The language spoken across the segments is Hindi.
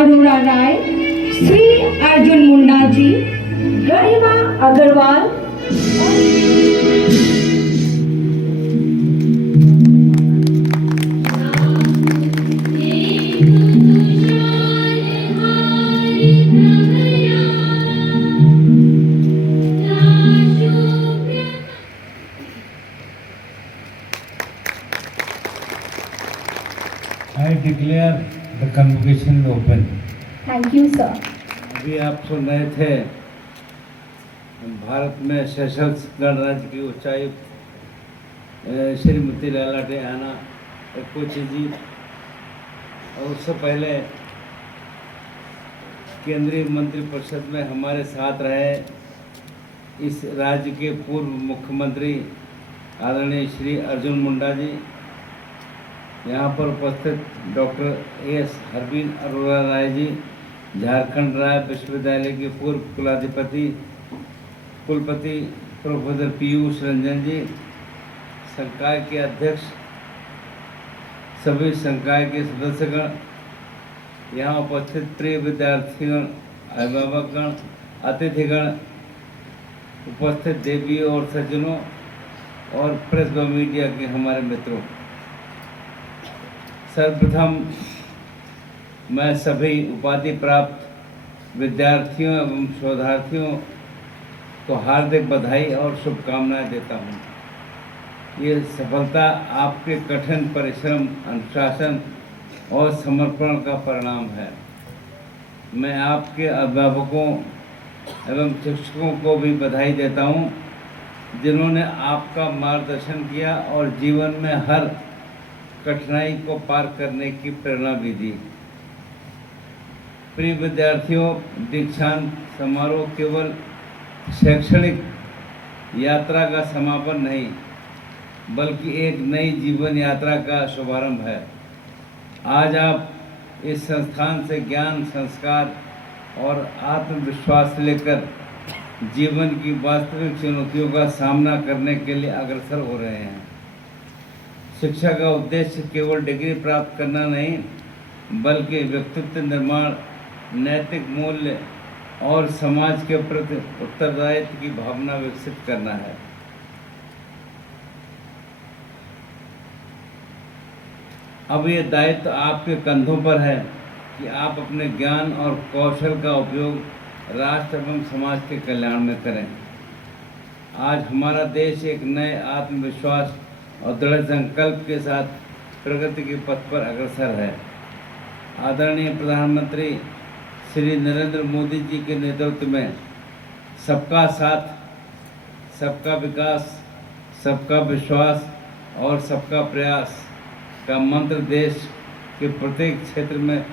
Arora Rai, Shri Arjun Munda ji, Garima Agarwal, I declare the convocation open. Thank you sir. अभी आप सुन रहे थे भारत में सेशल्स गणराज्य की उच्चायुक्त श्रीमती लैला डियाना एकोची जी, और उससे पहले केंद्रीय मंत्रिपरिषद में हमारे साथ रहे इस राज्य के पूर्व मुख्यमंत्री आदरणीय श्री अर्जुन मुंडा जी, यहाँ पर उपस्थित डॉक्टर एस हरबीन अरोड़ा राय जी, झारखंड राज्य विश्वविद्यालय के पूर्व कुलपति प्रोफेसर पीयूष रंजन जी, संकाय के अध्यक्ष, सभी संकाय के सदस्यगण, यहाँ उपस्थित प्रिय विद्यार्थीगण, अभिभावकगण, अतिथिगण, उपस्थित देवियों और सज्जनों और प्रेस व मीडिया के हमारे मित्रों, सर्वप्रथम मैं सभी उपाधि प्राप्त विद्यार्थियों एवं शोधार्थियों को हार्दिक बधाई और शुभकामनाएं देता हूं। ये सफलता आपके कठिन परिश्रम, अनुशासन और समर्पण का परिणाम है। मैं आपके अभिभावकों एवं शिक्षकों को भी बधाई देता हूं, जिन्होंने आपका मार्गदर्शन किया और जीवन में हर कठिनाई को पार करने की प्रेरणा भी दी। प्रिय विद्यार्थियों, दीक्षांत समारोह केवल शैक्षणिक यात्रा का समापन नहीं, बल्कि एक नई जीवन यात्रा का शुभारंभ है। आज आप इस संस्थान से ज्ञान, संस्कार और आत्मविश्वास लेकर जीवन की वास्तविक चुनौतियों का सामना करने के लिए अग्रसर हो रहे हैं। शिक्षा का उद्देश्य केवल डिग्री प्राप्त करना नहीं, बल्कि व्यक्तित्व निर्माण, नैतिक मूल्य और समाज के प्रति उत्तरदायित्व की भावना विकसित करना है। अब ये दायित्व आपके कंधों पर है कि आप अपने ज्ञान और कौशल का उपयोग राष्ट्र एवं समाज के कल्याण में करें। आज हमारा देश एक नए आत्मविश्वास और दृढ़ संकल्प के साथ प्रगति के पथ पर अग्रसर है। आदरणीय प्रधानमंत्री श्री नरेंद्र मोदी जी के नेतृत्व में सबका साथ, सबका विकास, सबका विश्वास और सबका प्रयास का मंत्र देश के प्रत्येक क्षेत्र में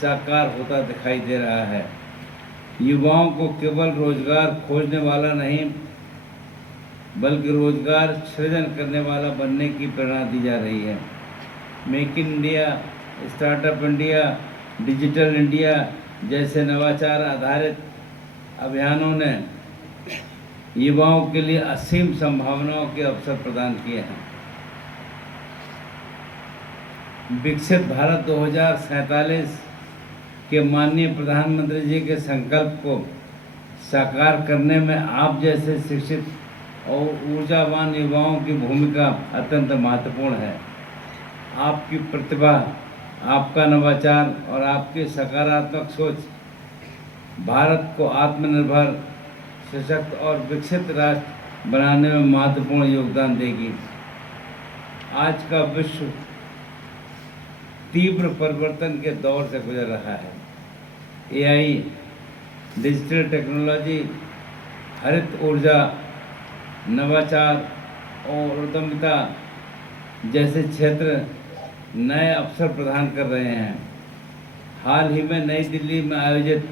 साकार होता दिखाई दे रहा है। युवाओं को केवल रोजगार खोजने वाला नहीं, बल्कि रोजगार सृजन करने वाला बनने की प्रेरणा दी जा रही है। Make in India, startup India, digital India जैसे नवाचार आधारित अभियानों ने युवाओं के लिए असीम संभावनाओं के अवसर प्रदान किए हैं। विकसित भारत 2047 के माननीय प्रधानमंत्री जी के संकल्प को साकार करने में आप जैसे शिक्षित और ऊर्जावान युवाओं की भूमिका अत्यंत महत्वपूर्ण है। आपकी प्रतिभा, आपका नवाचार और आपकी सकारात्मक सोच भारत को आत्मनिर्भर, सशक्त और विकसित राष्ट्र बनाने में महत्वपूर्ण योगदान देगी। आज का विश्व तीव्र परिवर्तन के दौर से गुजर रहा है। एआई, डिजिटल टेक्नोलॉजी, हरित ऊर्जा, नवाचार और उद्यमिता जैसे क्षेत्र नए अवसर प्रदान कर रहे हैं। हाल ही में नई दिल्ली में आयोजित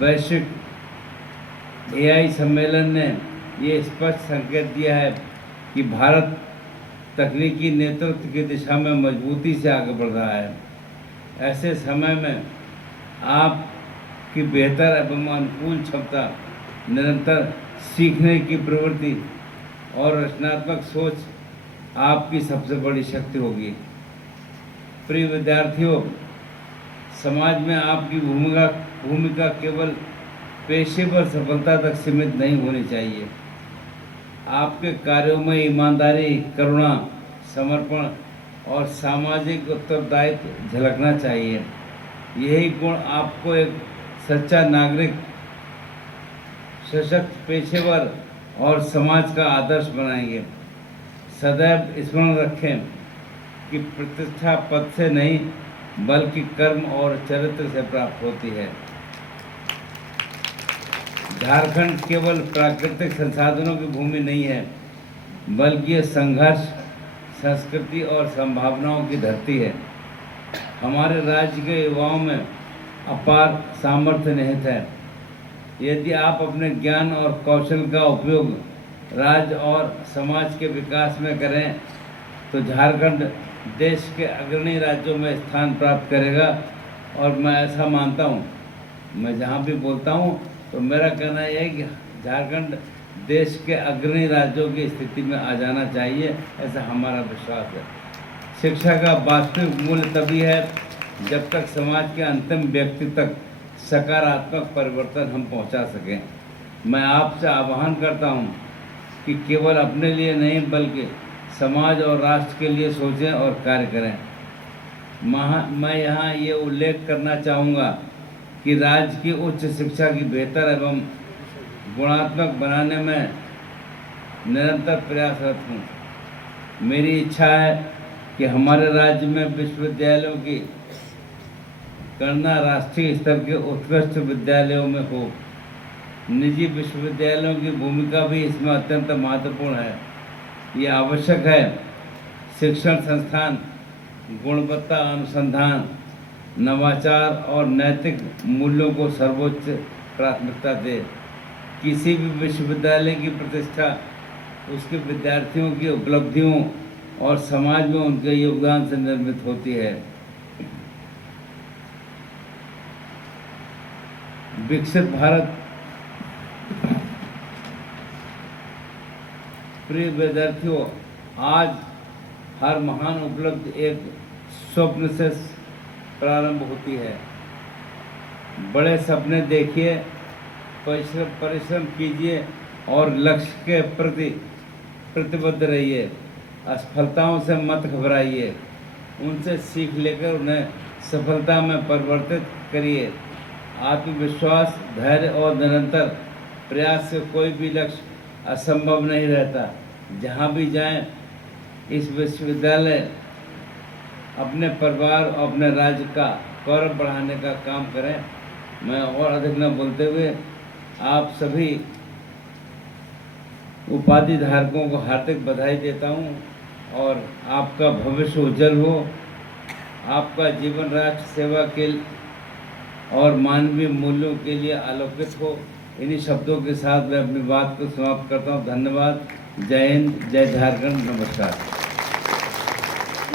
वैश्विक एआई सम्मेलन ने ये स्पष्ट संकेत दिया है कि भारत तकनीकी नेतृत्व की दिशा में मजबूती से आगे बढ़ रहा है। ऐसे समय में आपकी बेहतर एवं अनुकूल क्षमता, निरंतर सीखने की प्रवृत्ति और रचनात्मक सोच आपकी सबसे बड़ी शक्ति होगी। प्रिय विद्यार्थियों, समाज में आपकी भूमिका केवल पेशेवर सफलता तक सीमित नहीं होनी चाहिए। आपके कार्यों में ईमानदारी, करुणा, समर्पण और सामाजिक उत्तरदायित्व झलकना चाहिए। यही गुण आपको एक सच्चा नागरिक, सशक्त पेशेवर और समाज का आदर्श बनाएंगे। सदैव स्मरण रखें कि प्रतिष्ठा पद से नहीं बल्कि कर्म और चरित्र से प्राप्त होती है। झारखंड केवल प्राकृतिक संसाधनों की भूमि नहीं है, बल्कि ये संघर्ष, संस्कृति और संभावनाओं की धरती है। हमारे राज्य के युवाओं में अपार सामर्थ्य निहित है। यदि आप अपने ज्ञान और कौशल का उपयोग राज्य और समाज के विकास में करें तो झारखंड देश के अग्रणी राज्यों में स्थान प्राप्त करेगा। और मैं ऐसा मानता हूँ, मैं जहाँ भी बोलता हूँ तो मेरा कहना यह है कि झारखंड देश के अग्रणी राज्यों की स्थिति में आ जाना चाहिए, ऐसा हमारा विश्वास है। शिक्षा का वास्तविक मूल्य तभी है जब तक समाज के अंतिम व्यक्ति तक सकारात्मक परिवर्तन हम पहुंचा सकें। मैं आपसे आह्वान करता हूं कि केवल अपने लिए नहीं बल्कि समाज और राष्ट्र के लिए सोचें और कार्य करें। मैं यहाँ ये उल्लेख करना चाहूँगा कि राज्य की उच्च शिक्षा की बेहतर एवं गुणात्मक बनाने में निरंतर प्रयासरत हूँ। मेरी इच्छा है कि हमारे राज्य में विश्वविद्यालयों की गणना राष्ट्रीय स्तर के उत्कृष्ट विद्यालयों में हो। निजी विश्वविद्यालयों की भूमिका भी इसमें अत्यंत महत्वपूर्ण है। ये आवश्यक है शिक्षण संस्थान गुणवत्ता, अनुसंधान, नवाचार और नैतिक मूल्यों को सर्वोच्च प्राथमिकता दे। किसी भी विश्वविद्यालय की प्रतिष्ठा उसके विद्यार्थियों की उपलब्धियों और समाज में उनके योगदान से निर्मित होती है। विकसित भारत प्रिय विद्यार्थियों, आज हर महान उपलब्धि एक स्वप्न से प्रारंभ होती है। बड़े सपने देखिए, परिश्रम कीजिए और लक्ष्य के प्रति प्रतिबद्ध रहिए। असफलताओं से मत घबराइए, उनसे सीख लेकर उन्हें सफलता में परिवर्तित करिए। आत्मविश्वास, धैर्य और निरंतर प्रयास से कोई भी लक्ष्य असंभव नहीं रहता। जहाँ भी जाएं, इस विश्वविद्यालय अपने परिवार और अपने राज्य का गौरव बढ़ाने का काम करें। मैं और अधिक न बोलते हुए आप सभी उपाधि धारकों को हार्दिक बधाई देता हूं और आपका भविष्य उज्जवल हो। आपका जीवन राष्ट्र सेवा के और मानवीय मूल्यों के लिए आलोकित हो। इन्हीं शब्दों के साथ मैं अपनी बात को समाप्त करता हूं। धन्यवाद। जय हिंद, जय झारखंड, नमस्कार।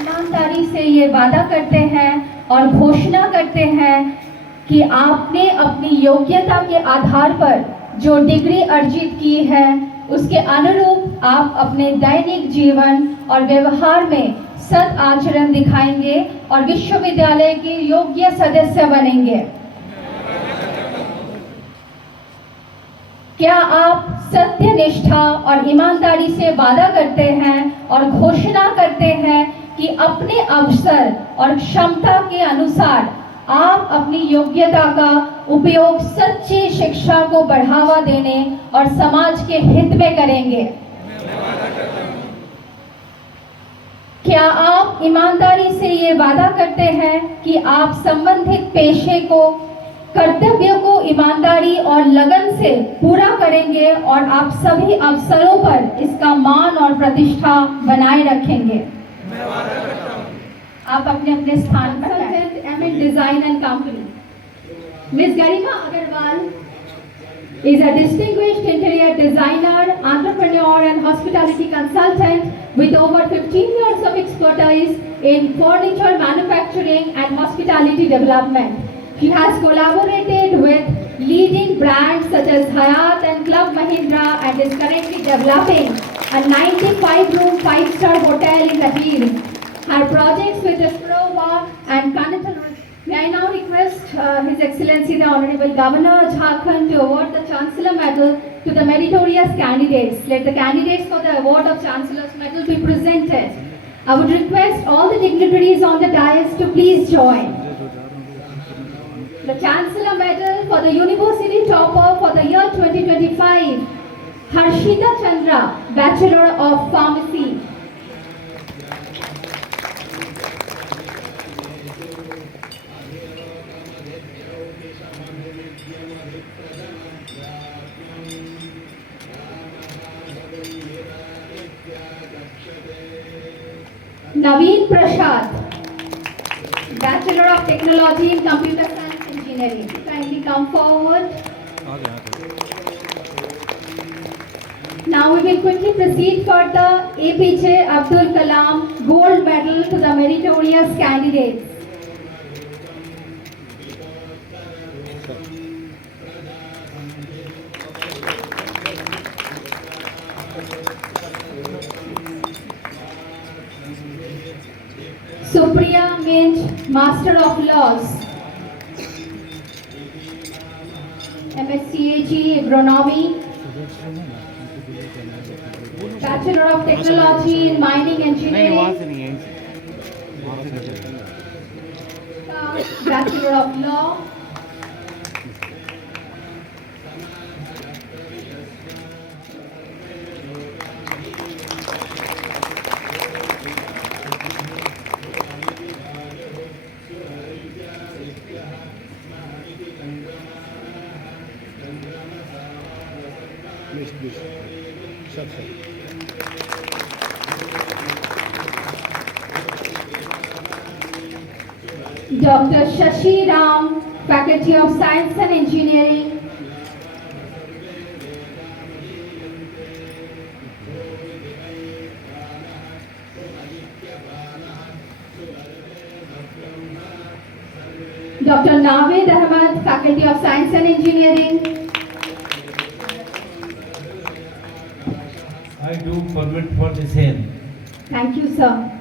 ईमानदारी से ये वादा करते हैं और घोषणा करते हैं कि आपने अपनी योग्यता के आधार पर जो डिग्री अर्जित की है उसके अनुरूप आप अपने दैनिक जीवन और व्यवहार में सद आचरण दिखाएंगे और विश्वविद्यालय के योग्य सदस्य बनेंगे। क्या आप सत्य, निष्ठा और ईमानदारी से वादा करते हैं और घोषणा करते हैं कि अपने अवसर और क्षमता के अनुसार आप अपनी योग्यता का उपयोग सच्ची शिक्षा को बढ़ावा देने और समाज के हित में करेंगे? क्या आप ईमानदारी से ये वादा करते हैं कि आप संबंधित पेशे को, कर्तव्य को ईमानदारी और लगन से पूरा करेंगे और आप सभी अवसरों पर इसका मान और प्रतिष्ठा बनाए रखेंगे? आप अपने अपने स्थान पर एमएड design and company. Ms. Garima Agarwal is a distinguished interior designer, entrepreneur and hospitality consultant with over 15 years of expertise in furniture manufacturing and hospitality development. She has collaborated with leading brands such as Hyatt and Club Mahindra and is currently developing a 95-room 5-star hotel in the Hills. Her projects with Esprova and Canatal. May I now request His Excellency the Honorable Governor Jharkhand to award the Chancellor Medal to the meritorious candidates. Let the candidates for the award of Chancellor's Medal be presented. I would request all the dignitaries on the dais to please join. The Chancellor Medal for the University Topper for the year 2025, Harshita Chandra, Bachelor of Pharmacy. Naveen Prasad, Bachelor of Technology in Computer Science Engineering. Kindly come forward. Now we will quickly proceed for the APJ Abdul Kalam Gold Medal to the meritorious candidates. Supriya Minch, Master of Laws, MSCAG Agronomy, Bachelor of Technology in Mining Engineering, Bachelor of Law, Please. Sir. Dr. Shashi Ram, Faculty of Science and Engineering, Dr. Naved Ahmed, Faculty of Science and Engineering, I do permit for the same. thank you, sir.